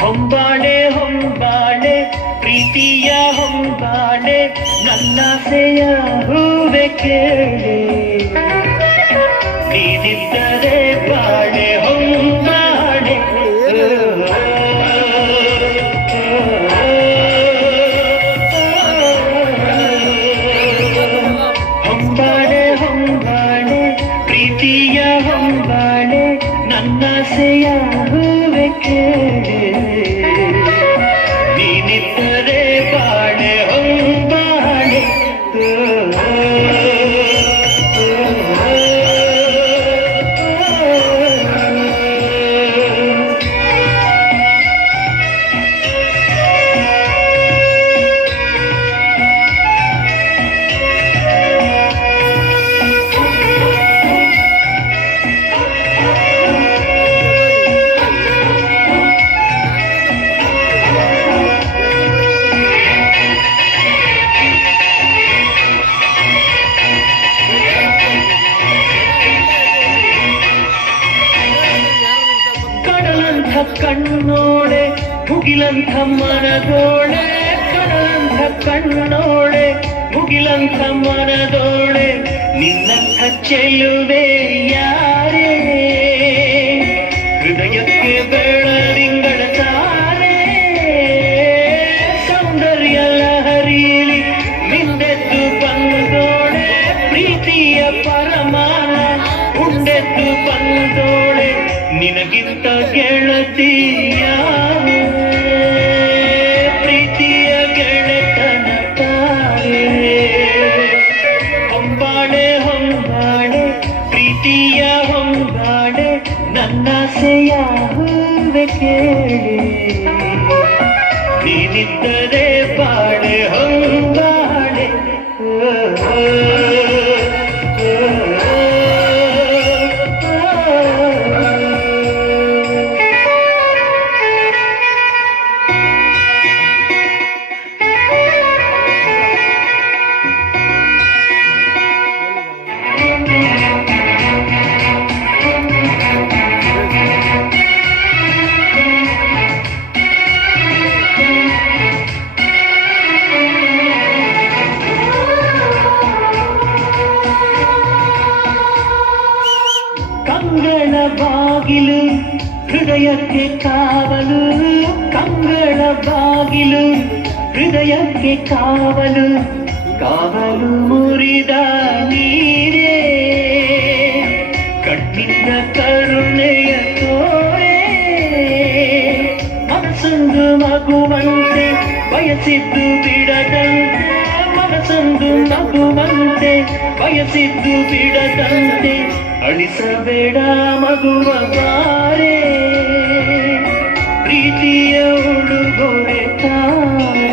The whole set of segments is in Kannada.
ಹೊಂಬಾಳೆ ಹೊಂಬಾಳೆ ಪ್ರೀತಿಯ ಹೊಂಬಾಳೆ ನನ್ನಾಸೆಯ ಹೂವೆ ಕೇಳೆ தீயா ಮುಗಿಲಂಥ ಮನದೋಳೆ ಕಡಲಂಥ ಕಣ್ಣೋಳೆ ಮುಗಿಲಂಥ ಮನದೋಳೆ ನಿನ್ನಂಥ ಚೆಲುವೆ ಯಾರೇ? ನಿನಗಿಂತ ಗೆಳತಿಯ ಪ್ರೀತಿಯ ಗೆಳೆತನ ತಾರೆ ಹೊಂಬಾಳೆ ಹೊಂಬಾಳೆ ಪ್ರೀತಿಯ ಹೊಂಬಾಳೆ ನನ್ನಾಸೆಯ ಹೂವೆ ಕೇಳಿ. ನೀನಿದ್ದರೆ ಬಾಳೆ ಕಂಗಳ ಬಾಗಿಲು ಹೃದಯಕ್ಕೆ ಕಾವಲು ಕಂಗಳ ಬಾಗಿಲು ಹೃದಯಕ್ಕೆ ಕಾವಲು ಕಾವಲು ಮುರಿದ ನೀರೇ ಕಣ್ಣಿಂದ ಕರುಣೆಯ ತೋರೆ ಮನಸ್ಸೊಂದು ಮಗುವಂತೆ ಬಯಸಿದ್ದು ಬಿಡದಂತೆ ಮನಸ್ಸೊಂದು ಮಗುವಂತೆ ಬಯಸಿದ್ದು ಬಿಡದಂತೆ ಅಳಿಸಬೇಡ ಮಗುವ ಬಾರೆ ಪ್ರೀತಿಯ ಉಡುಗೊರೆ ತಾರೆ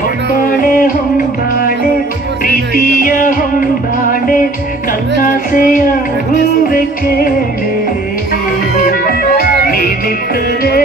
ಹೊಂಬಾಳೆ ಹೊಂಬಾಳೆ ಪ್ರೀತಿಯ ಹೊಂಬಾಳೆ ನನ್ನಾಸೆಯ ಹೂವೆ ಕೇಳೆ ನೀನಿದ್ದರೆ